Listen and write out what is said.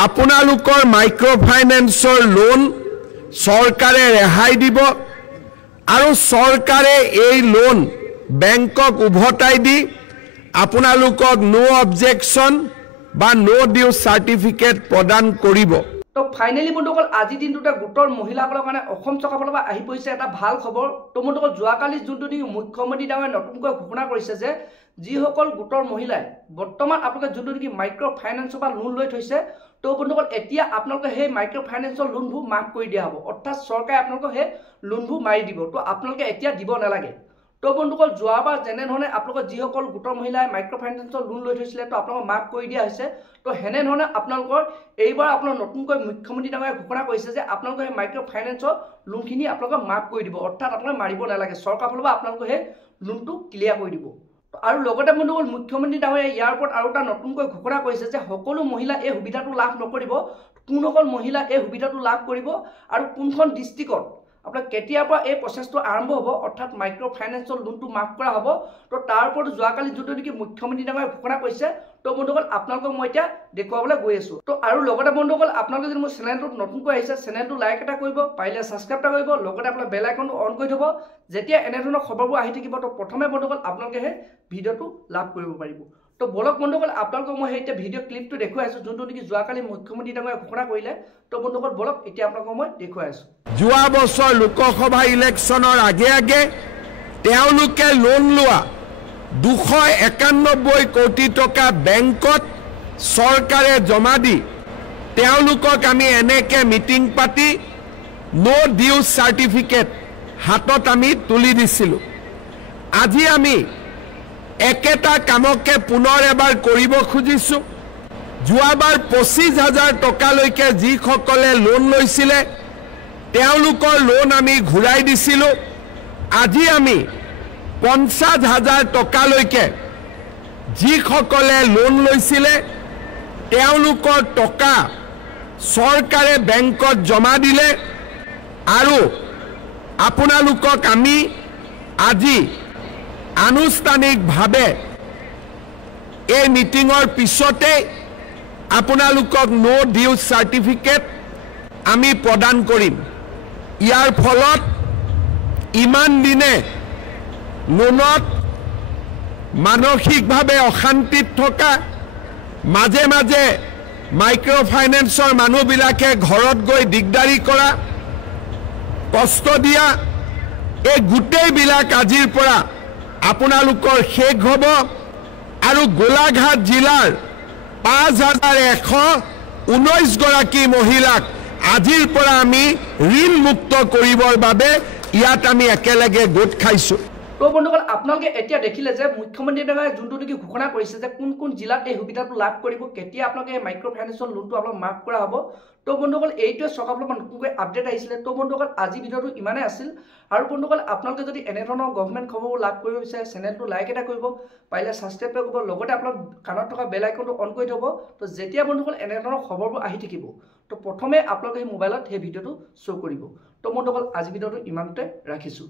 আপোনালোকৰ মাইক্ৰ' ফাইনেন্সৰ লোন চৰকাৰে ৰেহাই দিব আৰু চৰকাৰে এই লোন বেংকক উভতাই দি আপোনালোকক নো অবজেকশন বা নো ডিউ সাৰ্টিফিকেট প্ৰদান কৰিব। তো ফাইনালি বন্ধুসকল আজি দিনটোতে গোটৰ মহিলাসকলৰ কাৰণে অসম চৰকাৰৰ ফালৰ পৰা আহি পৰিছে এটা ভাল খবৰ। তো বন্ধুসকল যোৱাকালি যোনটো নেকি মুখ্যমন্ত্ৰী ডাঙৰীয়াই নতুনকৈ ঘোষণা কৰিছে যে যিসকল গোটৰ মহিলাই বৰ্তমান আপোনালোকে যোনটো নেকি মাইক্ৰ' ফাইনেন্সৰ পৰা লোন লৈ থৈছে, তো বন্ধুসকল এতিয়া আপোনালোকে সেই মাইক্ৰ' ফাইনেন্সৰ লোনবোৰ মাফ কৰি দিয়া হ'ব, অৰ্থাৎ চৰকাৰে আপোনালোকক সেই লোনবোৰ মাৰি দিব। তো আপোনালোকে এতিয়া দিব নালাগে। তো বন্ধুসকল যোৱাবাৰ যেনেধৰণে আপোনালোকৰ যিসকল গোটৰ মহিলাই মাইক্ৰ' ফাইনেন্সৰ লোন লৈ থৈছিলে তো আপোনালোকক মাফ কৰি দিয়া হৈছে। তো সেনেধৰণে আপোনালোকৰ এইবাৰ আপোনাৰ নতুনকৈ মুখ্যমন্ত্ৰী ডাঙৰীয়াই ঘোষণা কৰিছে যে আপোনালোকৰ সেই মাইক্ৰ' ফাইনেন্সৰ লোনখিনি আপোনালোকক মাফ কৰি দিব, অৰ্থাৎ আপোনালোকে মাৰিব নালাগে, চৰকাৰৰ ফালৰ পৰা আপোনালোকে সেই লোনটো ক্লিয়াৰ কৰি দিব। আৰু লগতে বন্ধুসকল মুখ্যমন্ত্ৰী ডাঙৰীয়াই ইয়াৰ ওপৰত আৰু এটা নতুনকৈ ঘোষণা কৰিছে যে সকলো মহিলা এই সুবিধাটো লাভ নকৰিব, কোনসকল মহিলা এই সুবিধাটো লাভ কৰিব আৰু কোনখন ডিষ্ট্ৰিক্টত আপোনাৰ কেতিয়াৰ পৰা এই প্ৰচেছটো আৰম্ভ হ'ব, অৰ্থাৎ মাইক্ৰ' ফাইনেন্সৰ লোনটো মাফ কৰা হ'ব। তো তাৰ ওপৰত যোৱাকালি যোনটো নেকি মুখ্যমন্ত্ৰী ডাঙৰীয়াই ঘোষণা কৰিছে, তো বন্ধুসকল আপোনালোকক মই এতিয়া দেখুৱাবলৈ গৈ আছোঁ। তো আৰু লগতে বন্ধুসকল আপোনালোকে যদি মোৰ চেনেলটোত নতুনকৈ আহিছে চেনেলটো লাইক এটা কৰিব, পাৰিলে ছাবস্ক্ৰাইব এটা কৰিব, লগতে আপোনাৰ বেল আইকনটো অন কৰি থ'ব, যেতিয়া এনেধৰণৰ খবৰবোৰ আহি থাকিব তো প্ৰথমে বন্ধুসকল আপোনালোকে সেই ভিডিঅ'টো লাভ কৰিব পাৰিব। তো বলক বন্ধুসকল আপোনালোকক মই এতিয়া ভিডিঅ' ক্লিপটো দেখুৱাই আছোঁ যোনটো নেকি যোৱাকালি মুখ্যমন্ত্ৰী ডাঙৰীয়াই ঘোষণা কৰিলে। তো বন্ধুসকল বলক এতিয়া আপোনালোকক মই দেখুৱাই আছোঁ। যোৱা বছৰ লোকসভা ইলেকশ্যনৰ আগে আগে তেওঁলোকে লোন লোৱা 291 কোটি টকা বেংকত চৰকাৰে জমা দি তেওঁলোকক আমি এনেকৈ মিটিং পাতি নো ডিউ চাৰ্টিফিকেট হাতত আমি তুলি দিছিলোঁ। আজি আমি একেটা কামকে পুনৰ এবাৰ কৰিব খুজিছোঁ। যোৱাবাৰ 25,000 টকালৈকে যিসকলে লোন লৈছিলে তেওঁলোকৰ লোন আমি ঘূৰাই দিছিলোঁ। আজি আমি 50,000 টকালৈকে যিসকলে লোন লৈছিলে তেওঁলোকৰ টকা চৰকাৰে বেংকত জমা দিলে আৰু আপোনালোকক আমি আজি আনুষ্ঠানিকভাৱে এই মিটিঙৰ পিছতে আপোনালোকক নো ডিউ চাৰ্টিফিকেট আমি প্ৰদান কৰিম। ইয়াৰ ফলত ইমান দিনে লোনত মানসিকভাৱে অশান্তিত থকা মাজে মাজে মাইক্ৰ' ফাইনেন্সৰ মানুহবিলাকে ঘৰত গৈ দিগদাৰি কৰা কষ্ট দিয়া এই গোটেইবিলাক আজিৰ পৰা আপোনালোকৰ শেষ হ'ব আৰু গোলাঘাট জিলাৰ 5,119 গৰাকী মহিলাক আজিৰ পৰা আমি ঋণ মুক্ত কৰিবৰ বাবে ইয়াত আমি একেলগে গোট খাইছোঁ। তো বন্ধুসকল আপোনালোকে এতিয়া দেখিলে যে মুখ্যমন্ত্ৰী ডাঙৰীয়াই যোনটো নেকি ঘোষণা কৰিছে যে কোন কোন জিলাত এই সুবিধাটো লাভ কৰিব, কেতিয়া আপোনালোকে এই মাইক্ৰ' ফাইনেন্সৰ লোনটো আপোনালোক মাফ কৰা হ'ব। তো বন্ধুসকল এইটোৱে চৰকাৰৰ ফালৰ পৰা নতুনকৈ আপডেট আহিছিলে। তো বন্ধুসকল আজি ভিডিঅ'টো ইমানেই আছিল। আৰু বন্ধুসকল আপোনালোকে যদি এনেধৰণৰ গভৰ্ণমেণ্ট খবৰবোৰ লাভ কৰিব বিচাৰে চেনেলটো লাইক এটা কৰিব, পাৰিলে ছাবস্ক্ৰাইব কৰিব, লগতে আপোনাৰ কাণত থকা বেল আইকনটো অন কৰি থ'ব। তো যেতিয়া বন্ধুসকল এনেধৰণৰ খবৰবোৰ আহি থাকিব তো প্ৰথমে আপোনালোকে সেই মোবাইলত সেই ভিডিঅ'টো শ্ব' কৰিব। তো বন্ধুসকল আজি ভিডিঅ'টো ইমানতে ৰাখিছোঁ।